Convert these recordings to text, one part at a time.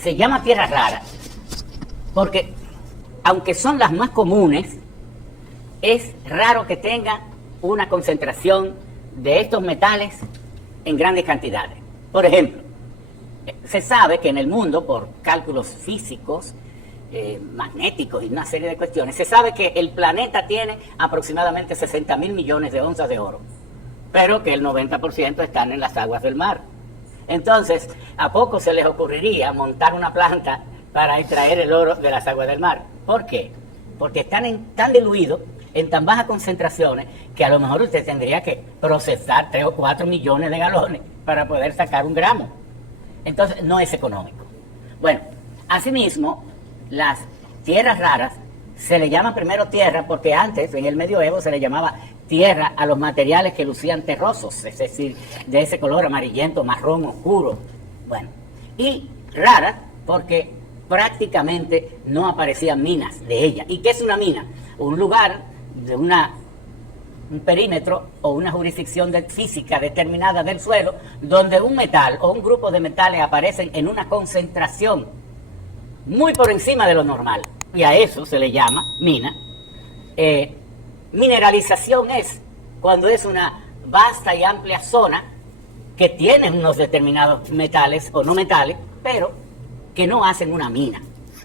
se llama tierras raras porque, aunque son las más comunes, es raro que tengan una concentración de estos metales en grandes cantidades. Por ejemplo, se sabe que en el mundo, por cálculos físicos, magnéticos y una serie de cuestiones, se sabe que el planeta tiene aproximadamente 60.000 millones de onzas de oro, pero que el 90% están en las aguas del mar. Entonces, ¿a poco se les ocurriría montar una planta para extraer el oro de las aguas del mar? ¿Por qué? Porque están tan diluidos, en tan bajas concentraciones, que a lo mejor usted tendría que procesar 3 o 4 millones de galones para poder sacar un gramo. Entonces, no es económico. Bueno, asimismo, las tierras raras se le llaman primero tierra porque antes, en el medioevo, se le llamaba tierra a los materiales que lucían terrosos, es decir, de ese color amarillento, marrón, oscuro. Bueno, y raras porque prácticamente no aparecían minas de ella. ¿Y qué es una mina? Un lugar de un perímetro o una jurisdicción física determinada del suelo donde un metal o un grupo de metales aparecen en una concentración muy por encima de lo normal, y a eso se le llama mina. Mineralización es cuando es una vasta y amplia zona que tiene unos determinados metales o no metales, pero que no hacen una mina.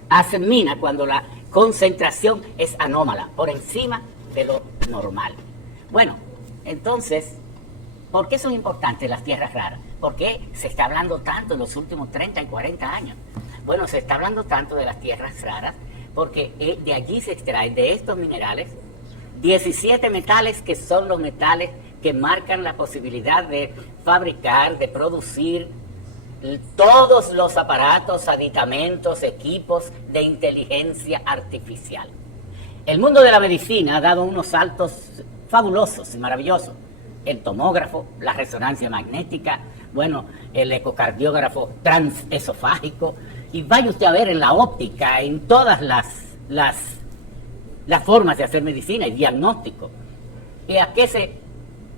Hacen mina cuando la concentración es anómala, por encima de lo normal. Bueno, entonces, ¿por qué son importantes las tierras raras? ¿Por qué se está hablando tanto en los últimos 30 y 40 años? Bueno, se está hablando tanto de las tierras raras porque de allí se extraen, de estos minerales, 17 metales que son los metales que marcan la posibilidad de fabricar, de producir todos los aparatos, aditamentos, equipos de inteligencia artificial. El mundo de la medicina ha dado unos saltos fabulosos y maravillosos. El tomógrafo, la resonancia magnética, bueno, el ecocardiógrafo transesofágico, y vaya usted a ver en la óptica, en todas las formas de hacer medicina y diagnóstico. ¿Y a qué se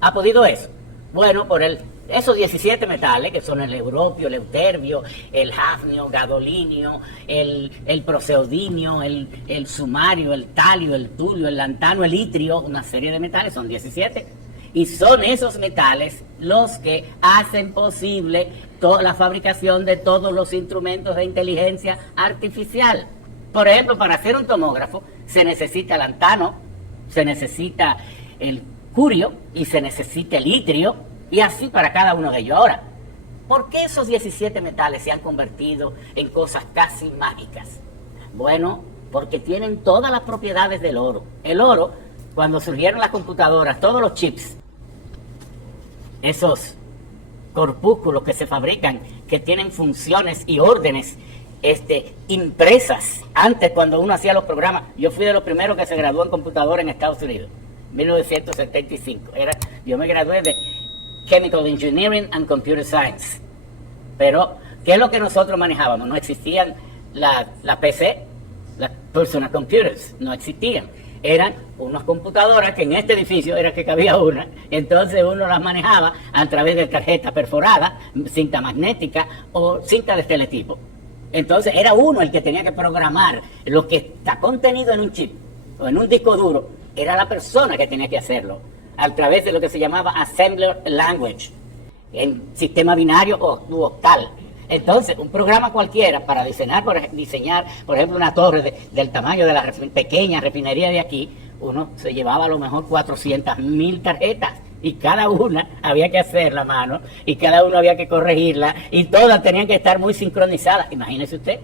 ha podido eso? Bueno, por esos 17 metales, que son el europio, el euterbio, el hafnio, gadolinio, el proseodinio, el sumario, el talio, el tulio, el lantano, el itrio, una serie de metales, son 17. Y son esos metales los que hacen posible la fabricación de todos los instrumentos de inteligencia artificial. Por ejemplo, para hacer un tomógrafo se necesita lantano, se necesita el curio y se necesita el itrio, y así para cada uno de ellos. Ahora, ¿por qué esos 17 metales se han convertido en cosas casi mágicas? Bueno, porque tienen todas las propiedades del oro. El oro, cuando surgieron las computadoras, todos los chips, esos corpúsculos que se fabrican, que tienen funciones y órdenes impresas. Antes, cuando uno hacía los programas, yo fui de los primeros que se graduó en computadora en Estados Unidos, 1975. Yo me gradué de Chemical Engineering and Computer Science. Pero, ¿qué es lo que nosotros manejábamos? No existían la PC, las personal computers, no existían. Eran unas computadoras que en este edificio era que cabía una, entonces uno las manejaba a través de tarjeta perforada, cinta magnética o cinta de teletipo. Entonces era uno el que tenía que programar lo que está contenido en un chip o en un disco duro, era la persona que tenía que hacerlo a través de lo que se llamaba Assembler Language, en sistema binario u octal. Entonces, un programa cualquiera para diseñar, por ejemplo, una torre del tamaño de la pequeña refinería de aquí, uno se llevaba a lo mejor 400.000 tarjetas y cada una había que hacerla a mano y cada una había que corregirla y todas tenían que estar muy sincronizadas. Imagínese usted,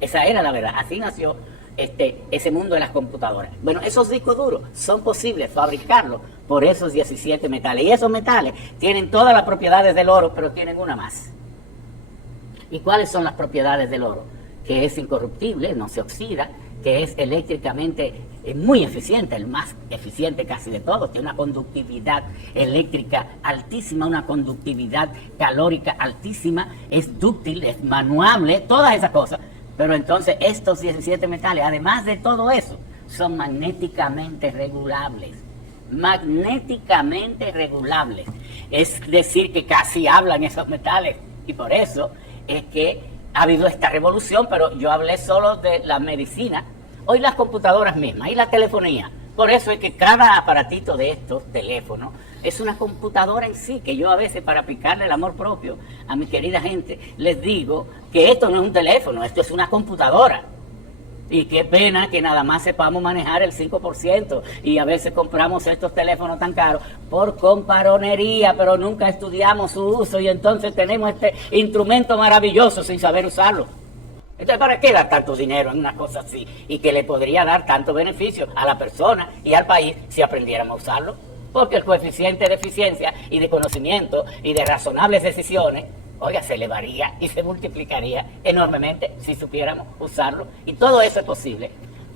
esa era la verdad, así nació ese mundo de las computadoras. Bueno, esos discos duros son posibles fabricarlos por esos 17 metales, y esos metales tienen todas las propiedades del oro, pero tienen una más. ¿Y cuáles son las propiedades del oro? Que es incorruptible, no se oxida, que es eléctricamente muy eficiente, el más eficiente casi de todos, tiene una conductividad eléctrica altísima, una conductividad calórica altísima, es dúctil, es manuable, todas esas cosas. Pero entonces estos 17 metales, además de todo eso, son magnéticamente regulables. Magnéticamente regulables. Es decir, que casi hablan esos metales, y por eso es que ha habido esta revolución, pero yo hablé solo de la medicina. Hoy las computadoras mismas y la telefonía. Por eso es que cada aparatito de estos teléfonos es una computadora en sí, que yo a veces para aplicarle el amor propio a mi querida gente les digo que esto no es un teléfono, esto es una computadora. Y qué pena que nada más sepamos manejar el 5% y a veces compramos estos teléfonos tan caros por comparonería, pero nunca estudiamos su uso y entonces tenemos este instrumento maravilloso sin saber usarlo. Entonces, ¿para qué dar tanto dinero en una cosa así? Y que le podría dar tanto beneficio a la persona y al país si aprendiéramos a usarlo. Porque el coeficiente de eficiencia y de conocimiento y de razonables decisiones, oiga, se elevaría y se multiplicaría enormemente si supiéramos usarlo. Y todo eso es posible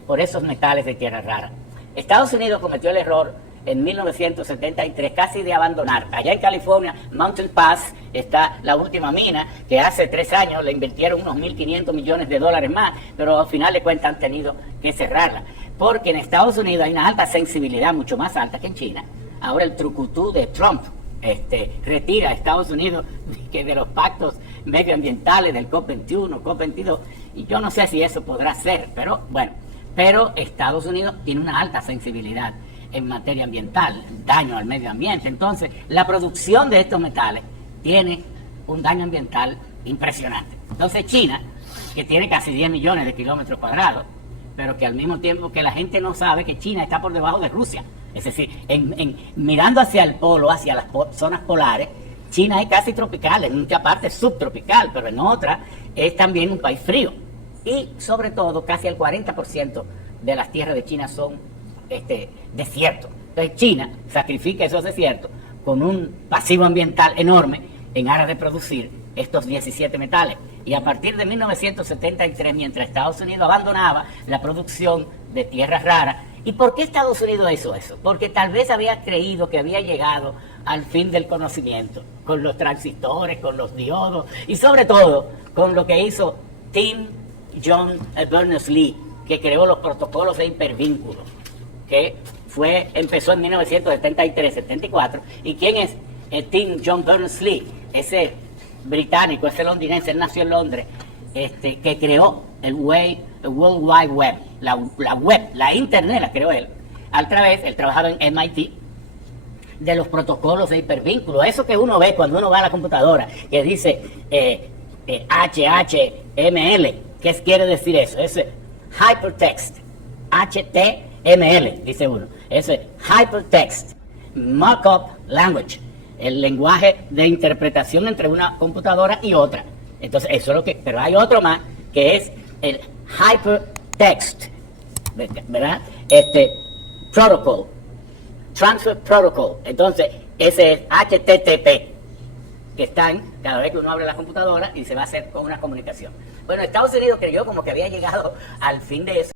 por esos metales de tierra rara. Estados Unidos cometió el error en 1973 casi de abandonar. Allá en California, Mountain Pass, está la última mina que hace 3 años le invirtieron unos 1.500 millones de dólares más, pero al final de cuentas han tenido que cerrarla. Porque en Estados Unidos hay una alta sensibilidad, mucho más alta que en China. Ahora el trucutú de Trump retira a Estados Unidos que de los pactos medioambientales del COP21, COP22, y yo no sé si eso podrá ser, pero bueno, pero Estados Unidos tiene una alta sensibilidad en materia ambiental, daño al medio ambiente. Entonces, la producción de estos metales tiene un daño ambiental impresionante. Entonces, China, que tiene casi 10 millones de kilómetros cuadrados, pero que al mismo tiempo que la gente no sabe que China está por debajo de Rusia. Es decir, mirando hacia el polo, hacia las zonas polares, China es casi tropical, en mucha parte es subtropical, pero en otra es también un país frío. Y sobre todo, casi el 40% de las tierras de China son desiertos. Entonces China sacrifica esos desiertos con un pasivo ambiental enorme en aras de producir estos 17 metales. Y a partir de 1973, mientras Estados Unidos abandonaba la producción de tierras raras. ¿Y por qué Estados Unidos hizo eso? Porque tal vez había creído que había llegado al fin del conocimiento, con los transistores, con los diodos y sobre todo con lo que hizo Tim John Berners-Lee, que creó los protocolos de hipervínculo, que empezó en 1973-74. ¿Y quién es Tim John Berners-Lee? Ese británico, ese londinense, él nació en Londres, que creó el World Wide Web, la web, la internet la creó él. A través, él trabajaba en MIT, de los protocolos de hipervínculo, eso que uno ve cuando uno va a la computadora, que dice HTML. ¿Qué quiere decir eso? Es Hypertext, HTML, dice uno. Es Hypertext, Markup Language, el lenguaje de interpretación entre una computadora y otra. Entonces, eso es lo que... Pero hay otro más, que es el Hypertext, ¿verdad? Protocol, Transfer Protocol. Entonces, ese es HTTP, que están cada vez que uno abre la computadora y se va a hacer con una comunicación. Bueno, Estados Unidos creyó como que había llegado al fin de eso.